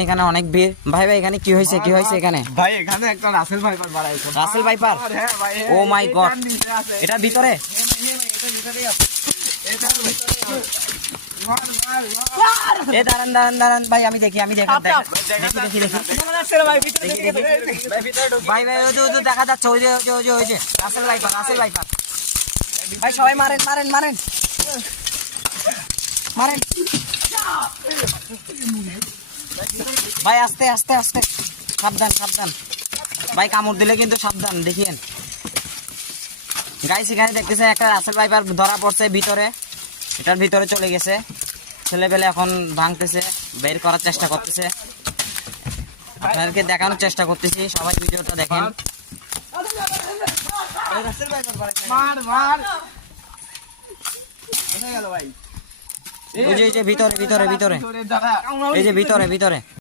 এখানে অনেক ভিড়। ভাই ভাই এখানে কি হয়েছে এখানে? ভাই এখানে একটা রাসেল ভাইপার বাড়াইছে। Russell viper? হ্যাঁ ভাই। ও মাই গড, এটার ভিতরে? এ দাঁড়ান দাঁড়ান দাঁড়ান ভাই, আমি দেখি দেখি। ভাই ভাই ওই যে দেখা যাচ্ছে, ওই যে রাসেল ভাইপার ভাই। সবাই মারেন মারেন মারেন মারেন ভাই, আস্তে আস্তে আস্তে, সাবধান সাবধান ভাই, কামড় দিলে কিন্তু সাবধান। দেখিয়েন গাইস, এখানে দেখতেছেন একটা রাসেল ভাইপার ধরা পড়ছে ভিতরে, এটার ভিতরে চলে গেছে। ছেলেপেলে এখন ভাঙতেছে, বের করার চেষ্টা করতেছে। আপনাদেরকে দেখানোর চেষ্টা করতেছি, সবাই ভিডিওটা দেখেন। মার মার। কোথায় গেল ভাই? ওই যে ভিতরে দাঁড়া। এই যে ভিতরে